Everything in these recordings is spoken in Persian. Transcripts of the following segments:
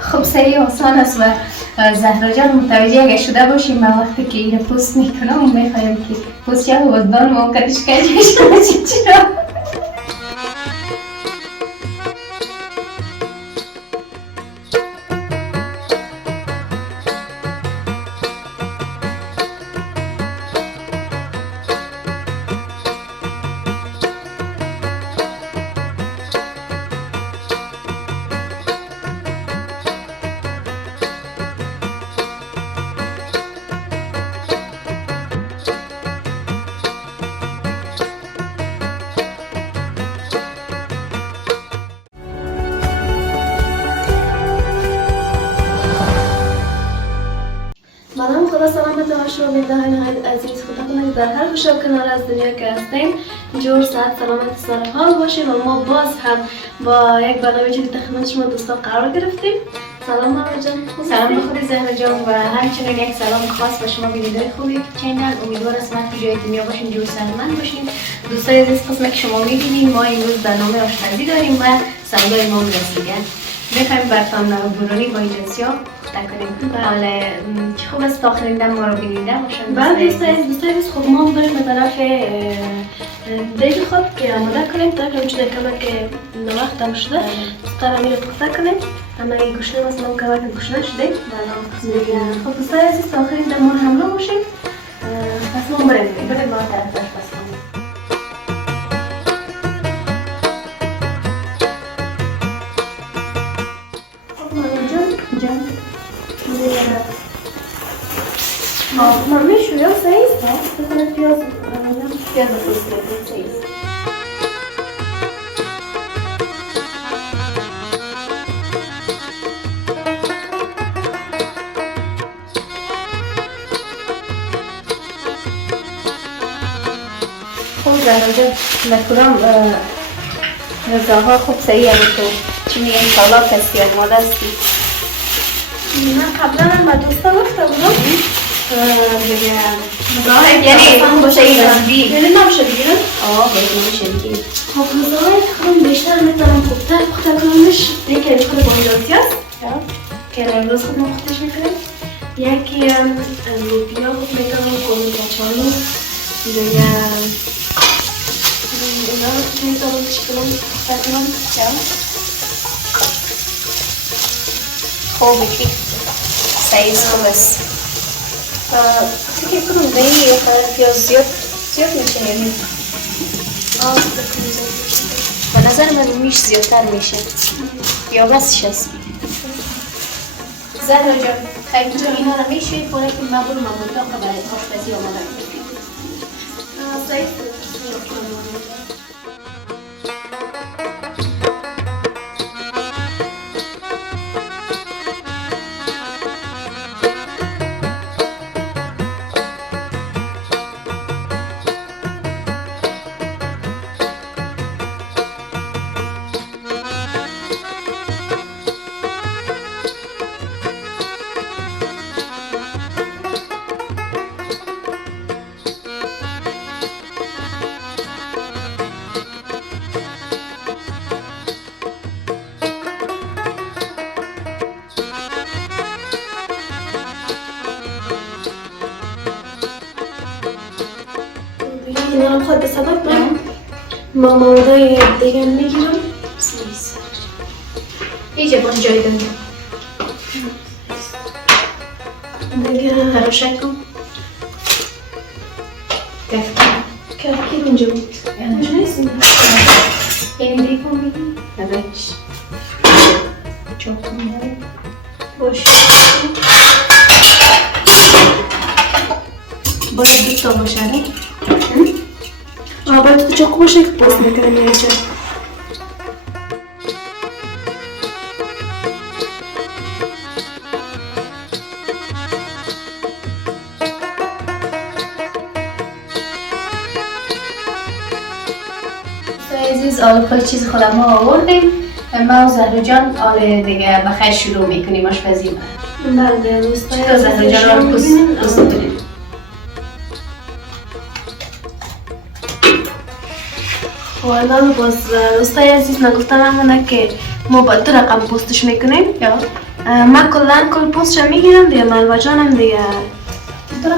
خب سریع آسان است و زهرا جان متوجه اگه شده باشیم ما وقتی که این پوست میکنم میخوایم که پوست چه وزدان ما کدش کجش چرا مادام خدا سلامت و شما میدهن عزیز خدا کنه در هر گوشه و کنار از دنیا که هستین جور صحت سلامت سر حال باشیم و ما باز هم با یک برنامه جدید در خدمت شما دوستان قرار گرفتیم. سلام ماما جان. سلام به خود زهرا جان و همچنین یک سلام خاص به شما بیننده خوبی چینل. امیدوار هستم که جای دنیا باشین جور سلامت باشین. دوستای عزیز قسمتی که شما میبینید ما امروز برنامه آشپزی داریم و سوالای ما میرسیده میخوایم براتون برونی با ایجنسی ها کنیم. حالا چه خوب است تا آخرین دم ما رو بینیده باشن. بله دوستای عزیز خب ما بریم به طرف دیگه خود که آماده کنیم تا که چیزی کمه که وقت هم شده ترمی رو پخته کنیم. اما اگه گوشنه مثلا که وقت گوشنه شده خب دوستای عزیز تا آخرین دم ما رو همراه باشیم. پس ما بریم ما طرف آشپزخانه. Mami, şuraya sayız var. Mesela piyaz sosları sayız. خوب زهرا جان نکنم غذاها خوب سریع بود تو چی میگن سالات هستی یا ماده هستی؟ نه قبلا من با دوستا گفته بودم دیگه یعنی باشه این رسیدی یعنی نمیشه دیگه باید نمیشه دیگه خب غذاهای تقریبا بیشتر میتونم خوبتر پخته کنمش یکی از خود بامیلاتی هست که امروز خود ما پختش میکنیم یکی لوبیا خود میتونم کنم کچالو دیگه اینا رو میتونم چکنم پخته کنم خوبه که سایز خوب است فکر کنم به این یه خواهد پیاز زیاد میشه یعنی به نظر من میش زیادتر میشه یا بسش است زهرا جان خیلی تو اینا رو میشه کنه که من برو ممونتا که برای آشپزی آماده کنیم سایز اینا رو خود به سبب من موادای دیگه میگیرم ایجا باز جای دنیا دیگه هروشک کن کفکیر اونجا بود اونجا نیست یعنی دیگه کن بگیم نبایش چوب کن باشه باید دوتا باشه باید تو چاقو باشه که پاس میکنم اینجا عزیز آل کل چیز خودم ما آوردیم ما و زهرا جان آل دیگه بخیر شروع میکنیم آشپزی بله دوستای چطور زهرا جان رو پوست کنیم خب الان باز دوستای عزیز نگفتم همونه که ما با 2 رقم پستش میکنیم من کلا کل پوستش میگیرم دیگه ملوا جانم دیگه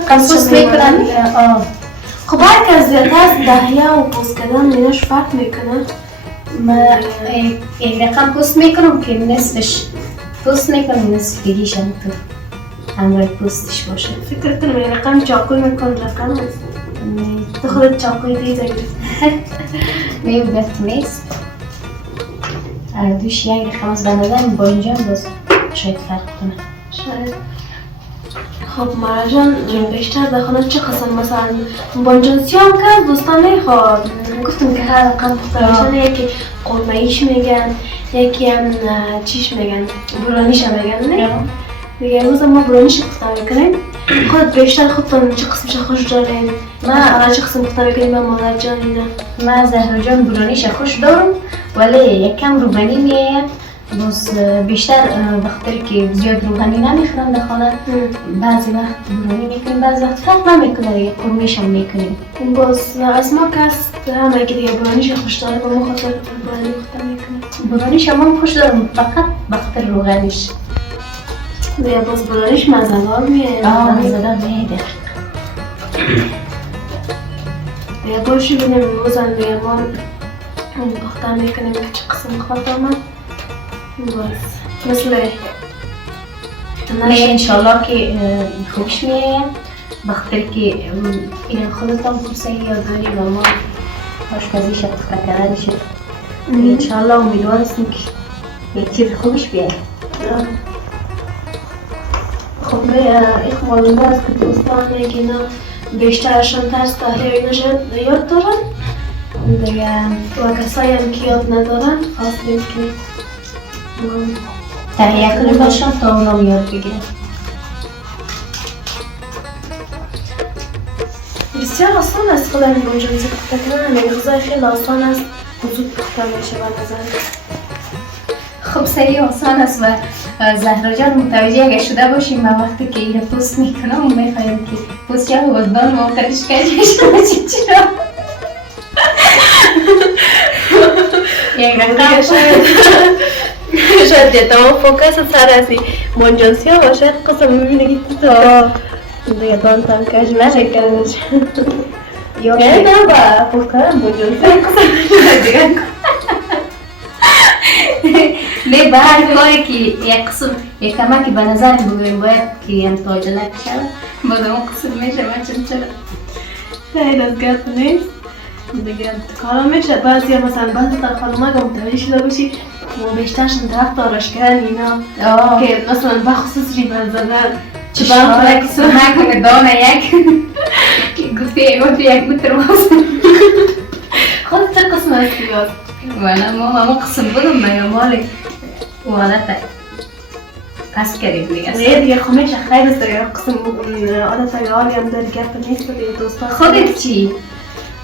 پوست میکنن. خب هر که زیادتر از دهیه و پوست کردن اینش فرق میکنه. ما این رقم پوست میکنم که نصفش پوست میکنم نصف دیگیشم تو همراه پوستش باشه. فکر کنم این رقم چاقوی میکن رقم هست. تو خودت چاقوی دیگه میبودت نیست. دوش یک رقم از بندازن با اینجا باز شاید فرق کنه. شاید. خب مرجان بیشتر در خانه چه قسم مثلا بانجانسی هم که دوستان نمیخواد. گفتم که هر رقم پخترشان یکی قرمه‌ایش میگن یکی هم چیش میگن برانیش هم میگن نه؟ دیگه امروز ما برانیش پخته میکنیم. خود بیشتر خودتون چه قسمش خوش دارین؟ ما چه قسم پخته میکنیم من مادر جان اینا؟ ما زهرا جان برانیش خوش دارم ولی یکم روغنی میآید. بس بیشتر وقتی که زیاد روغنی نمیخورم در خانه بعضی وقت برانی میکنیم بعضی وقت فرق نمیکنه دیگه قرمه‌ایش هم میکنیم. بس از ما کس همه که دیگه برانیش خوش داره با ما خاطر برانی پخته میکنیم. برانیش هم خوش دارم فقط وقت روغنیش. دیگه باز برانیش مزه‌دار میاد. مزه‌دار میاد. دیگه باشی ببینیم روزن دیگه ما پخته میکنیم که چه قسم خواهد آمد. بس مثل نه انشالله که خوبش میاد وقتی که این خودتان فرصه یاد داری و ما آشپزیش پخته کردنش انشالله امیدوار هستیم که یک چیز خوبش بیاد. خب این معلومه است که دوستان اینا بیشترشان ترس تحلیه اینا یاد دارن دیگه و کسایی هم که یاد ندارن خواستیم که تهیه کنیم باشم تا اونم یاد بگیرم. بسیار آسان است خود این بانجانسی پخته کردن. این غذای خیلی آسان است زود پخته میشه به نظر. خب سریع آسان است و زهرا جان متوجه اگه شده باشیم من وقتی که این پوست میکنم میخوایم که پوست چه وزدان و آخرش کج میشه چرا؟ یک رقم شاید دیگه تمام فوکس سر ازی بانجانسی ها باشه قسم میبینه که تا دیگه دانتم کج نشه کردش یا نه با پخترم بانجانسی قسم دیگه نه به هر کاری که یک قسم یک کمکی به نظر بگویم باید که امتاج لک شد باید اون قسم میشه من چرا خیلی از گرد نیست دیگه کارا میشه بعضی ها مثلا بعضی تا خانوما که متوجه شده باشی و بیشترشون طرف داراش کردن اینا که مثلا بخصوص ریبن زدن چه برای که سو نکنه دانه یک که گفتی یک متر واسه خود چه قسم هستی باز؟ وانا ما قسم بودم ما مالی وعادتا پس کردیم دیگه دیگه خمیشه خیلی است دیگه قسم عادتا یه حالی هم داری گپ نیست دیگه دوستان خودت چی؟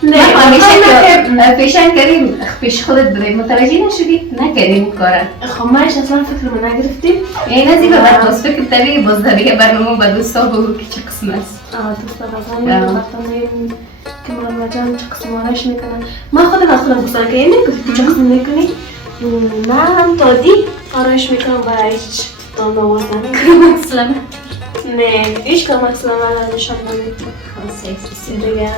نه همیشه پیشن کردیم پیش خودت بده متوجه نشدی نکردیم کارا خب مایش اصلا فکر من نگرفتیم این از این بعد باز فکر تری باز دیگه برنامه با دوستا بگو که چه قسم است دوستا بازم وقتا که مرمه جان چه قسم آرش میکنن من خودم گفتم که اینه که چه قسم میکنی من هم دادی آرش میکنم و هیچ دام باز نمیکنم اصلا نه هیچ کم اصلا من نشان نمید خاصی دیگه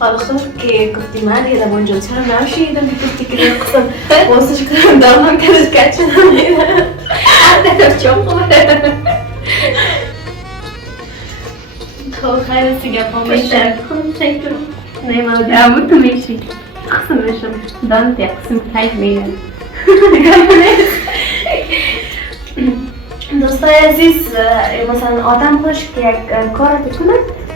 حالا خود که گفتی من دیگه بانجانسی رو نمیشیدم که گفتی که دیگه قسم واسش کنم دارم کردش کچه نمیدم عدد چون خوبه خب خیلی سی گپ ها میشه خود خیلی نه من همون تو میشی قسم میشم دانت یک قسم خیلی میگن دوستای عزیز مثلا آدم باش که یک کار بکنه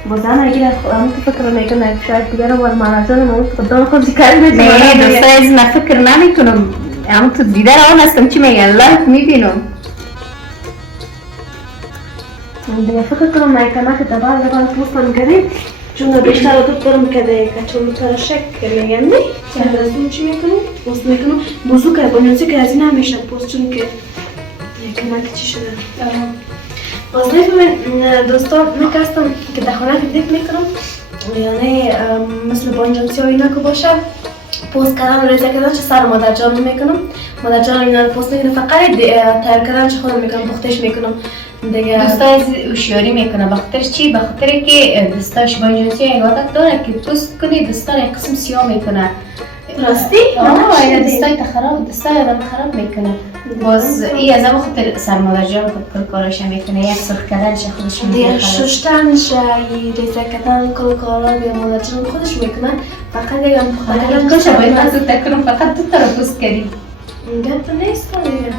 بازم اگر همون که فکر نکنه شاید دیگر رو مرجان من خودم خودی کار میکنم نه دوستای عزیز من فکر نمیکنم همون تو دیدار آن هستم چی میگن لایف میبینم دیگه فکر کنم نکنه که دبال پوستم گرید چون بیشتر رو دارم که دیگه چون ترشک میگن نه چند از اون چی میکنم پوست میکنم بزرگ که بانجانسی که از این همیشه پوست چون که نکنه که چی شده باز نفهمین دوستان میکستم که در خانه فکر میکنم یعنی مثل بانجانسی ها اینا که باشه پوست کردن و ریزه کردن چه سر مادر جان میکنم مادر جان اینا رو پست میکنه، فقط تیار کردنش خودم میکنم، پختش میکنم دیگه. دوستای هوشیاری میکنه بخاطر چی؟ بخاطر که دستاش با جنسی یک عادت داره که پوست کنی دستا یک قسم سیاه میکنه. راستی؟ این دستای خراب، دستای آدم خراب میکنه. باز این از اون خاطر سر مادر جان کل کارش میکنه، یک سرخ کردنش خودش دیگه میکنه. شستنش ریزه کردن کل کارا به مادر جان خودش میکنه، فقط دیگه حالا کاش باید من زود تکنم فقط تو طرف پوست کردی. گپ نیست دیگه.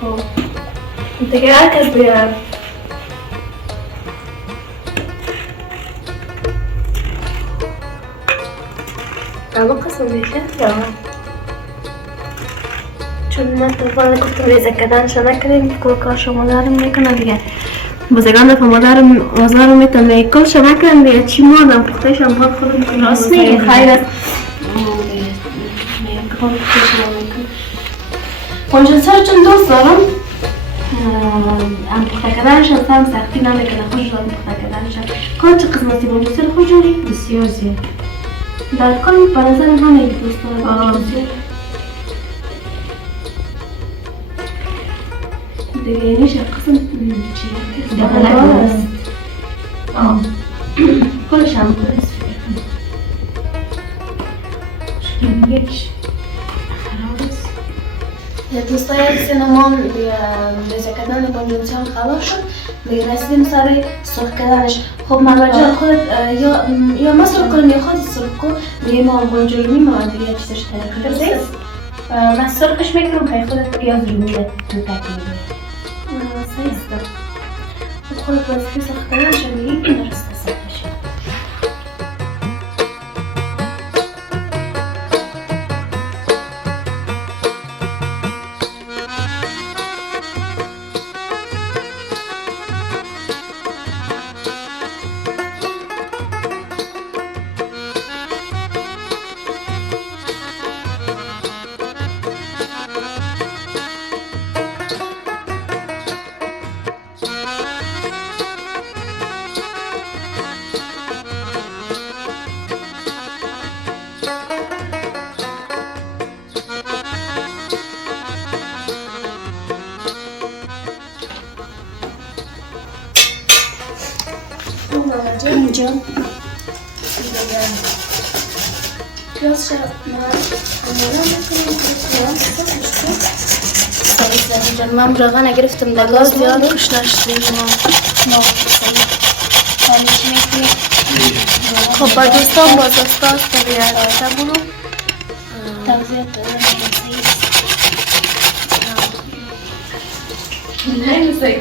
خب دیگه هر کس بیار. اما قسم میشه؟ یا چون من طبعا گفتم ریزه کردنشو نکنیم، کل کارشو مادرم میکنه دیگه. بازگان دفعه مادرم آزارم میتونه کلشو نکنم دیگه، چی مادم پختشم باید خودم کنم. راست میگی خیر است. اونجا سر چون دوست دارم ام پخته کردنش هم سختی نمیکنه، خوش دارم پخته کردنش. کار چه قسمتی اونجا سر خوش جوری؟ بسیار زیاد. در کل به نظر همه دوست دارم. دیگه نیشه قسم چی؟ دبلک است. کلش هم درست یکش خراب است. دوستای سینما ریزه کردن بانجونسی هم خلاص شد، دیگه رسیدیم سر سرخ کردنش. خب مادر جان خودت یا ما سرخ کنم یا خودت سرخ کن، دیگه ما بانجون میمونه دیگه چیزش تنه کنیم. من سرخش میکنم که خودت پیاز رو میده تو تکنیده. سیسته خودت وظیفه سرخ کردنش رو میگی درسته سرخش. اینجا پیاز شد امورا میکنیم پیاز من روغن گرفتم در گاز زیاد خوش نشدیم ما چی میکنی؟ خب با دوستان باز استاز تا برو توضیحات دادم نمیزه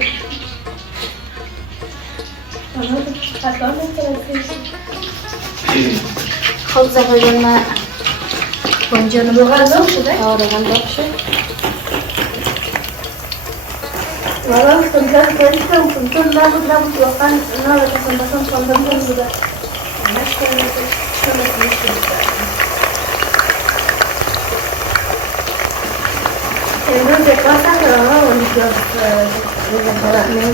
خب زهرا جان من بانجان روغن داغ شده؟ روغن داغ شد. والا کنترل کردم کنترل نبود واقعا نبود مثلا کنترل بوده نشکنه چون نمیشه امروز کلاس ندارم ولی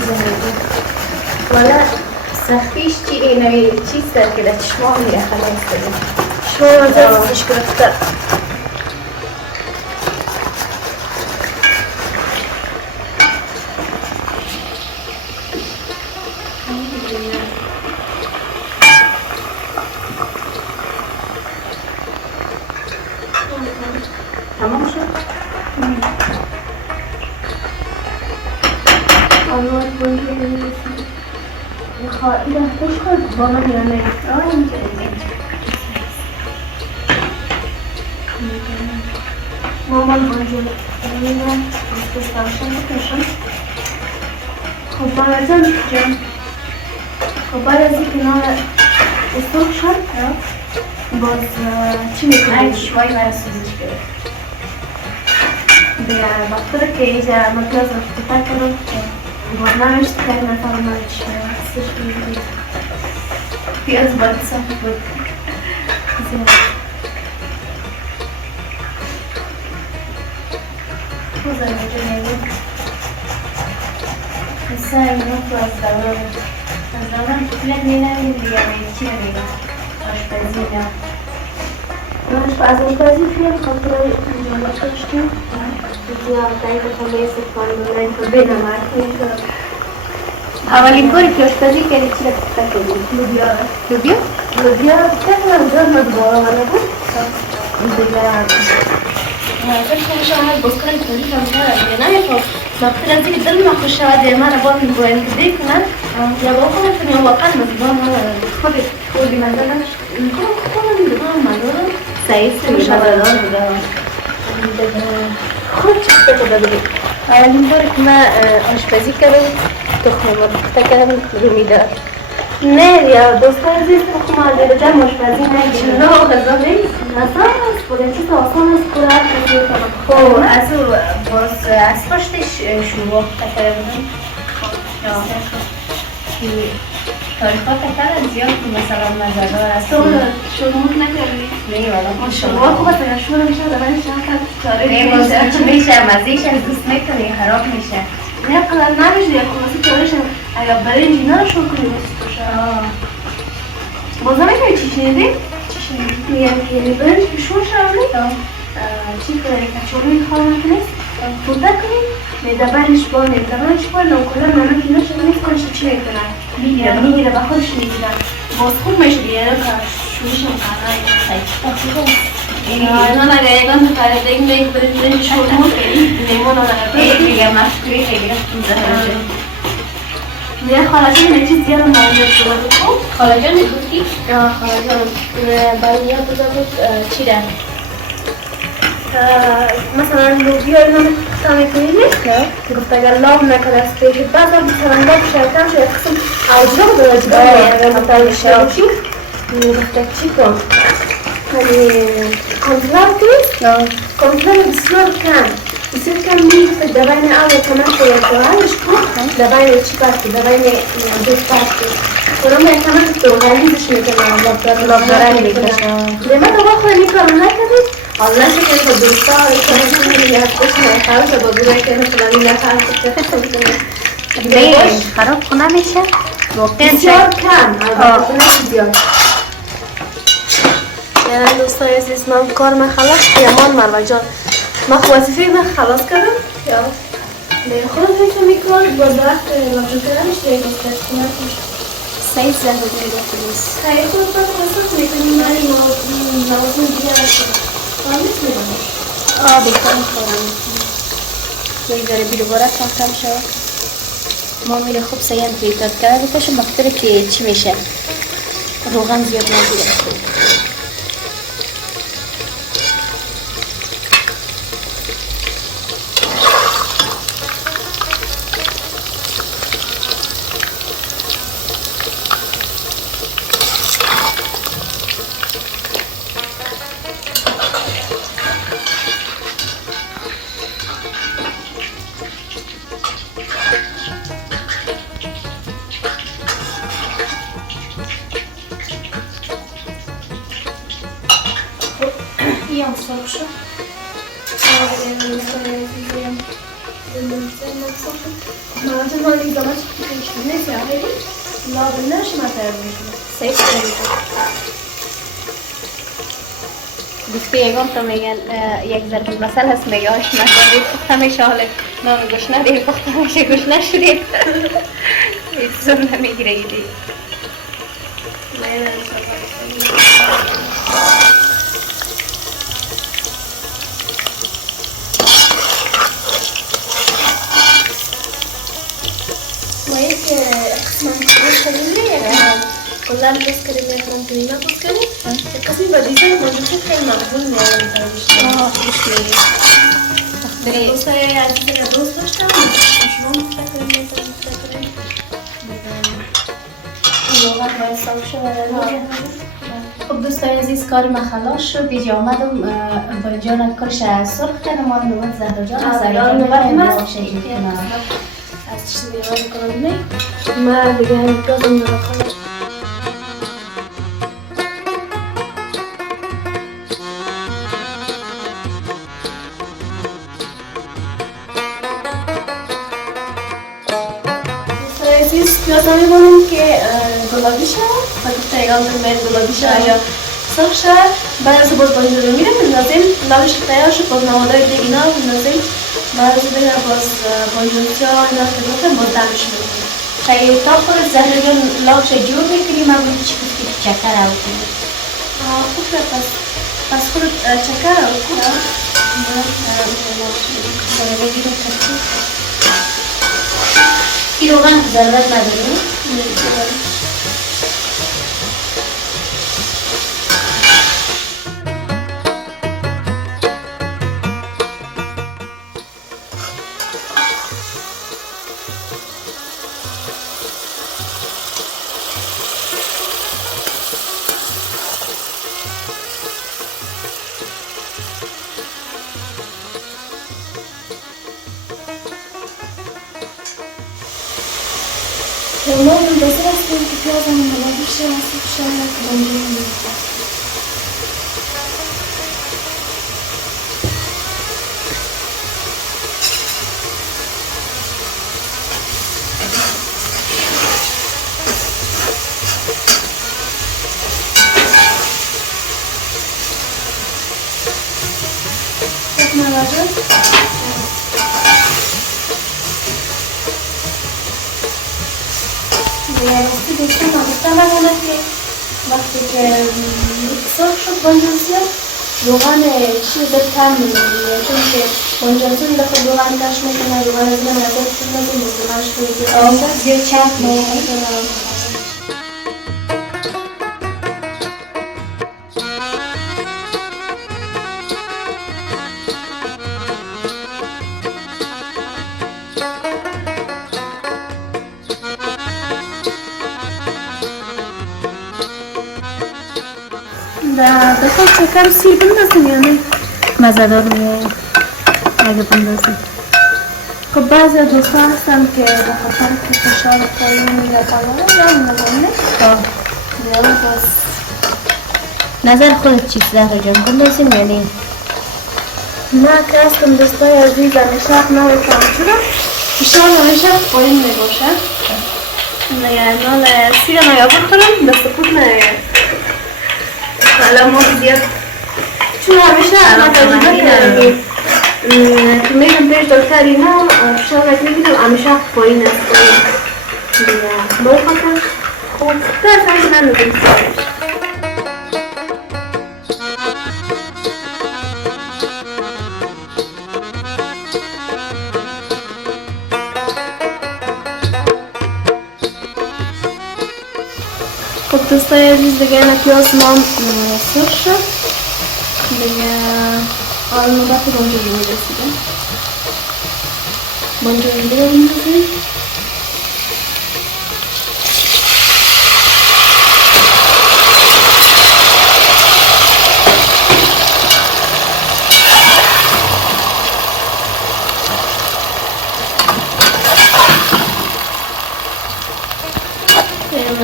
والا سختیش چی اینوی چیز کرد که در چشما میره خلاص کرده. شما مزدش گرفته تمام شد؟ آنوار بونجور خواهی خوش کن با من یا نه؟ اینجا مامان بونجور میگم دستاشم بکشم. خب بابا جان خب بعد از اینکه اینا استوک شد باز چی میکنی؟ شوی برای سوزش گرفت. دیگه وقتی که اینجا مکلاس رو فتح کنم باز نمیشت که نفرم نمیشه هستش که پیاز باید صافی بود. زیاد خوزه اینجا نمید. قصه اینو تو از دوران که پیلت می نمید دیگه چی نمیدم. آشپزی یا من از آشپزی خیلی خاطره جالب داشتیم. زیاد دقیقه خونه استفاده کنیم که بینمک اولین کاری که آشپزی کردی چی را کردی؟ لوبیا. لوبیا؟ لوبیا تقریبا زیاد مدبارا آمده بود. دیگه فکر کنم شاید بسکاری توری هم دارد یا نه خب وقتی از اینکه دل من خوش شود من باید باید کدی کنن یا با خودم کنم واقعا مزبان خودت خودی من دارم خودم دیدم من دارم سعید سوی شبادار بوده خود چسته کده بگید اولین بار که من آشپزی کردم تخم مرغ پخته کردم رومی دار نه یا دوستان عزیز تخم مرغ دیگه جمع آشپزی نگیرم نه غذا نیست مثلا از بودن چیز آسان است که هر کسی کنم خب از او باز از پشتش شروع پخته بودم تاریخات تکرد زیاد که مثلا مزدار است تو شروع نکردی؟ نه والا شروع خوب است اگر شروع میشه من شاید چاره نه باز چی میشه مزیش از دوست میکنی خراب میشه نه قدر نمیشه یا خلاصی چارش اگر برای اینا رو شروع کنی بسی باشه بازم میکنی چی شنیدی؟ چی شنیدی؟ میگم که یعنی برنج که شروع شدی چی کنی؟ کچوری خواهم کنی؟ بوده کنی؟ میده برنج با میده برنج با نوکوله نمک اینا شده نیست کنش چی میکنن؟ میگیره به خودش میگیرن باز خوب میشه دیگه که شروعش هم قرار اینا اگر یکان تو خریده این به یک برنج شروع لیمون رو نگرده دیگه مشکوی خیلی رفتون زهره نه خاله جان چیز زیاد مایل بود خب خاله جان میگفتی؟ خاله جان برای یاد داده بود چی در مثلا لوبیا اینا می‌خواستم می‌کنیم که گفت اگر لام نکنه از پیش بعد هم مثلا لام شکم شد قسم آجرا بود آجرا مثلا شد گفت چی کن یعنی کنترل کنید کنترل بسیار کم میگفت دبین اول کمک کنید کن دبین چی پاکی دبین دو پاکی اونم کمک تو غلیظش میکنم لابدارن میکنم دیمه دو خود میکنم نکردید الله شکر که دوستا کنم یاد کشم خواهد با دوره که نفلانی نفرد نه خراب کنه میشه؟ بسیار کم زیاد دوستای عزیز من کار من خلاص پیمان مروه جان من وظیفه من خلاص کردم یا خودت میشه میکنم با درخت لابجو کردمش دیگه گفتت کنم سعید زندگی داخلیست خیلی خود من خلاص میکنیم من نوازم دیگه رسید خواهمیت میکنم بهتر میخورم یک ذره بیرو بارت کم شد ما میره خوب سیم پیتاد کرده بکشم بخاطر که چی میشه روغن زیاد نگیره Jem soszę. ما تفضل زمان نسي عليه لا بلاش ما تعمل سعید گفته یگان تو میگن یک ضرب المثل هست میگه آش نکردی پخته میشه حالا نان گوش ندهی پخته میشه گوش نشدی هیچ زور نمیگیره ایدی وهيك قسمة مش كلمة كلها بس كلمة كلمة بس كلمة القسم بديزاين موجود في خيل مقبول يعني مش بص هي عزيزة يا دوست داشتم مشروع مفتكرة مثلا مفتكرة واقعا باید صاف شد خب دوستای عزیز کار من خلاص شد دیگه آمدم با جان کلش سرخ کردم آن نوبت زهرا جان الان نوبت ماست از چیزی نگاه میکنم نه من دیگه گازم نرخوام عزیز پیازه میبونیم که گلابی شد و گفته نگاه کنید گلابی شد یا سرخ شد بعد از باز بانجان رو میرم بندازیم لالش که تیار شد باز موادای دیگه اینا بندازیم بعد از دیگه باز بانجان سیاه اینا که گفتم باز دمش میکنیم تا تا خود زهر جان لاش جور میکنیم من بودی چی کسی که چکر او کنیم خوب شد پس خود چکر او کنم این روغن ضرورت نداریم والله منتظرة أصلا في بلازا من ملاقيش في الشارع بنجيب ما راجل راستی داشتم نگفتم همونه که وقتی که سرخ شد بانجانسیاه روغن چیز کم می‌گیره چون که بانجانسیاه این دفعه روغن کش میکنه روغن از من نظر شد نزیم روغنش کنید زیر چرخ میکنه بخواد چکر سیر بندازیم یا نه؟ مزدار میه اگه بندازیم خب بعضی دوستا هستن که به خاطر که فشار پایین میرسن یا نمونه یا بس نظر خودت چیست زهر جان بندازیم یا نه؟ نه که هستم دوستای عزیز همیشه حق نمیکنم چرا فشار همیشه پایین میباشه یعنی حال سیر نیا بخورم دست خود نیا حالا ما زیاد چون همیشه ما تجربه کردیم که میگم پیش دکتر اینا فشار میگیرم همیشه پایین است با خاطر خوب درست من نگیم خب دوستای عزیز دیگه اینا پیاز ما سرخ شد دیگه حال نوبت بانجان رو رسیده بانجان رو بندازیم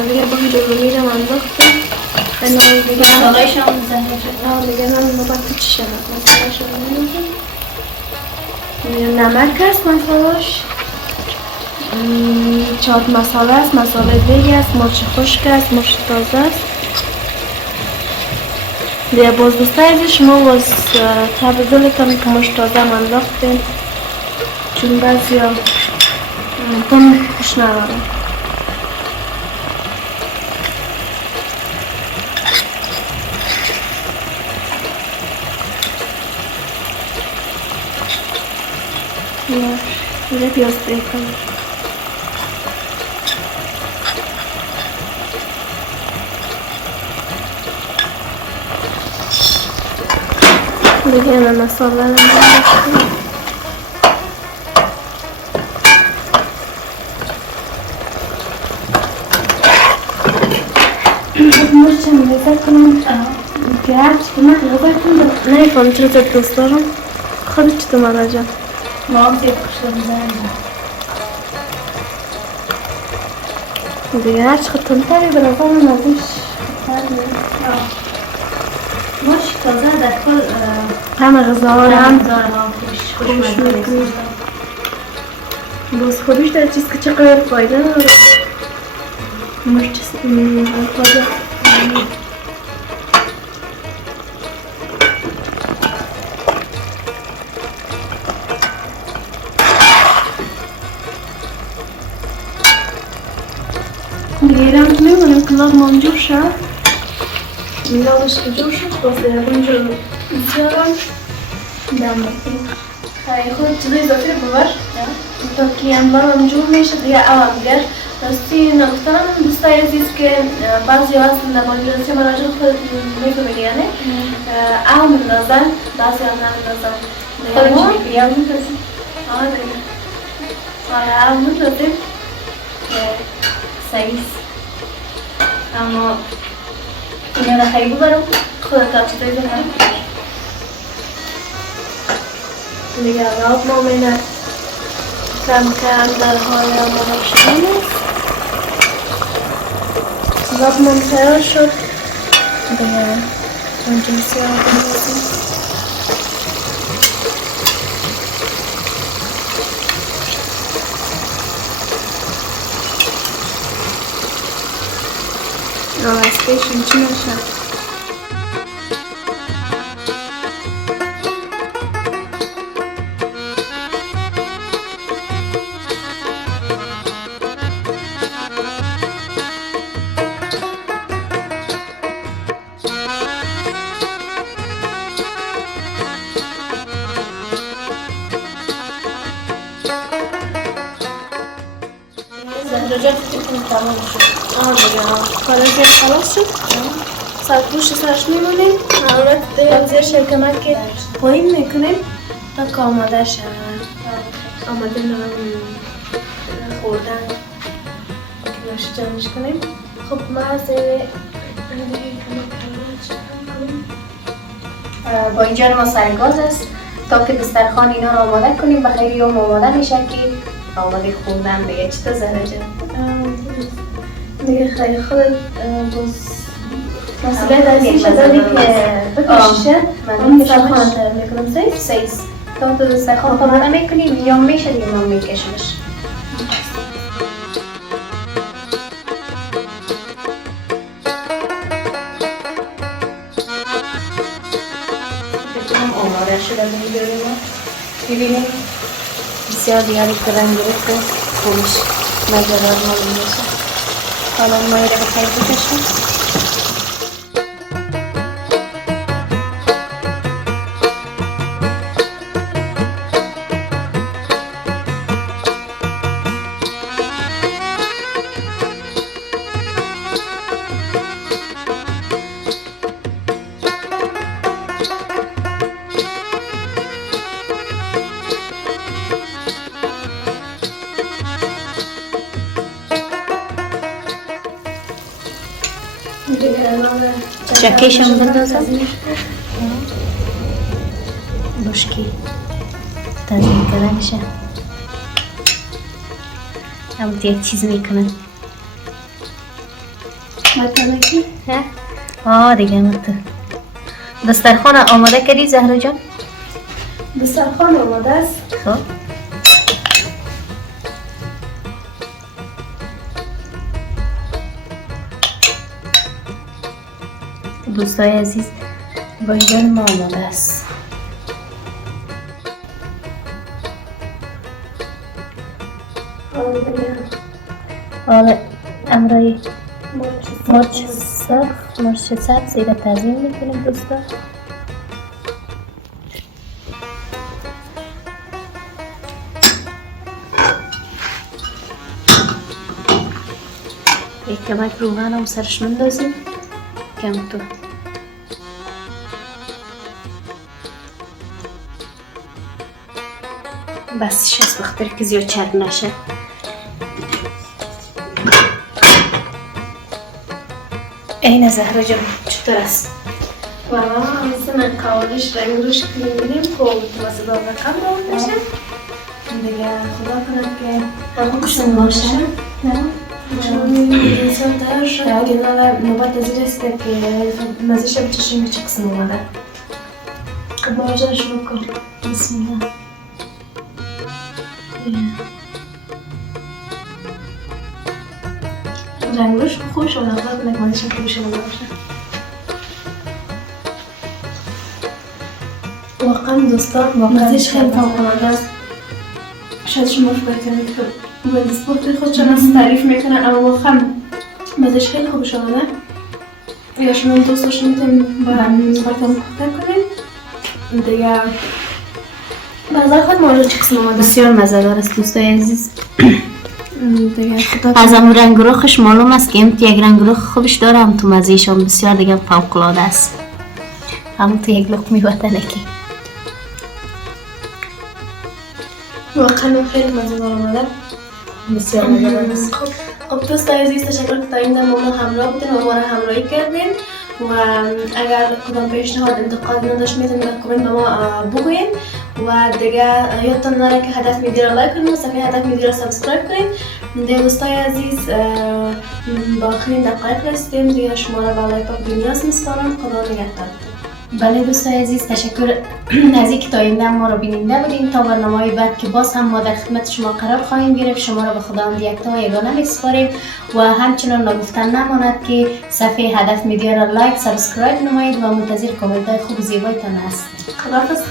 دیگه بانجان رو میرم انداختم اینا دیگه مساله‌شان زهر دیگه هم نوبت چی شد مساله‌ش رو میرم نمک است مساله‌ش چاٹ مساله است مساله دیگه است مرچ خشک است مرچ تازه است دیگه باز دوستای شما باز تبدیلتون که مرچ تازه هم انداختین چون بعضی ها تم خوش نداره دیگه پیاز بریکنم دیگه من مساله رو می‌ریزم مرچ می‌ریزم کنم که هرچی که من غذا کنم نمی‌فهم چرا زیاد دوست دارم خودت چطور مادر جان ما هم زیاد خوش دارم دیگه هرچی خود تندتری به نظر من ازش مرچ تازه در کل همه غذاها رو هم خوش مزه باز خوبیش در چیز که چقدر فایده داره مرچ فایده میرم میمونم کلاغ منجور شد میلاش که جور شد باسه اونجا بسیارم دم بکنیم خیلی خود چیزای اضافه ببر تا که هم جور میشه دیگه اوام گر راستی نگفتنم دوستای عزیز که بعضی ها هستن در ماجراسی مراجع خود میکنه یعنی اوام میندازن بعضی هم نمیندازن خودش میگه یا میندازی؟ آره دیگه آره اوام میندازیم سعیس اما اینا را خیلی ببرم خودت هم چیزایی ببرم دیگه آب مؤمنه کم کم در حال آماده شدن است آب من تیار شد دیگه کنجنسی آب بندازیم آمستیشن چی نشد زهرا فکر کنم تمام شد دیگه حالا زیر خلاص شد سرپوش سرش میمونیم حالت دیگه زیر شکمک که پایین میکنیم تا که آماده شد آماده نام خوردن که نوشی جمعش کنیم خب ما از با اینجا ما سرگاز است تا که دسترخوان اینا رو آماده کنیم و خیلی هم آماده میشه که آماده خوردن به چطور زهرا جان دیگه خیلی خود مسئله دستی شده که بکشیشه من دسترخوان تر میکنم سیز تا تو دسترخوان آماده میکنیم یا میشه دیگه ما میکشمش آماده شده میگیریم ببینیم بسیار دیگری که رنگ گرفته خوبش مزدار معلوم میشه حالا ما ایره بخیر بکشیم چکیشم بندازم بشکی تنظیم کردنشه هم یک چیز میکنن مثلا کی؟ دیگه مطور دسترخوان آماده کردی زهرا جان؟ دسترخوان آماده است خب دوستای عزیز بایجان ما آماده است حالا امرای مرچ سبز ایره تزیین میکنیم دوستا یک کمک روغن هم سرش مندازیم کم تو بس شست بخاطر که زیاد چرب نشه این زهرا جان چطور است؟ والا مثل قوالش رنگ روش می‌بینیم خب توسط رقم رو میشه دیگه خدا کنم که همه کشون باشه چون انسان تر شد دیگه نوبت از این است که مزیش بچشیم به چه قسم اومده خب باجه شروع کن بسم الله رنگش خوش و نظر کنه که مزهش خوب شده باشه. واقعا دوستان مزهش خیلی فوق‌العاده است. شاید شما فکر کنید که مهندس بختی خود چقدر تعریف میکنن اما واقعا مزهش خیلی خوب شده. یا شما دوست داشتین میتونید با براتون پخته کنید دیگه. نظر خود مورد چه قسم آماده؟ بسیار مزه‌دار است دوستای عزیز. دیگه خدا از هم رنگ رخش معلوم است که امت یک رنگ رخ خوبش داره، هم تو مزهش هم بسیار دیگه فوق‌العاده است. هم تو یک لقمه وطنکی. واقعا خیلی مزه‌دار آمده. بسیار مزه‌دار است. خب دوستای عزیز تشکر که تا این دم ما همراه بودین و ما را همراهی کردین و اگر کدام پیشنهاد انتقاد نداشت میتونید در کامنت به ما بگوین و دیگه یادتان نره که هدف میدیا را لایک کنید و صفحه هدف میدیا را سابسکرایب کنید. دیگه دوستای عزیز با آخرین دقایق رسیدیم دیگه شما را به لایک و نیاز میسپارم. خدا نگهدارتون. بله دوستای عزیز تشکر از اینکه تا این دم ما رو بیننده بودین. تا برنامه‌های بعد که باز هم ما در خدمت شما قرار خواهیم گرفت. شما را به خداوند یکتا و یگانه میسپاریم و همچنان نگفتن نماند که صفحه هدف میدیا را لایک سابسکرایب نمایید و منتظر کامنت های خوب و زیبایتان هستیم. خداحافظ.